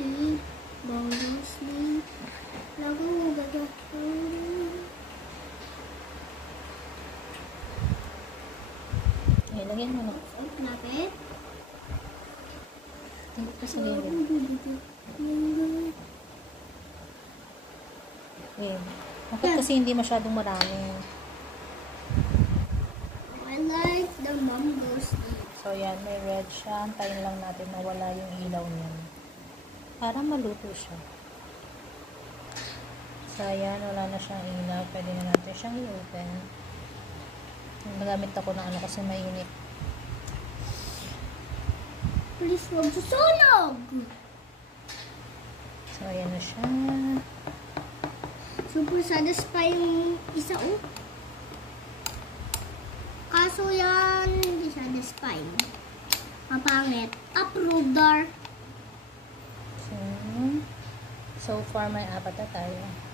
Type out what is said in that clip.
sleep, bonus sleep, lagu gagak Okay, lagyan mo na. Lapit. Tingnan pa sa gilid. Okay. Bakit kasi hindi masyadong marami? I like the mango sleep. So, yan. May red siya. Antayin lang natin na wala yung ilaw niya. Para maluto siya. So, yan. Wala na siyang ilaw. Pwede na natin siyang i-open. Nagamit ako ng ano kasi mainit. Please, wag susunog! So, ayan na siya. Super satisfying yung isa, oh. Kaso yan, hindi satisfying. Mapangit. Approve, dar. So far may 4 na tayo.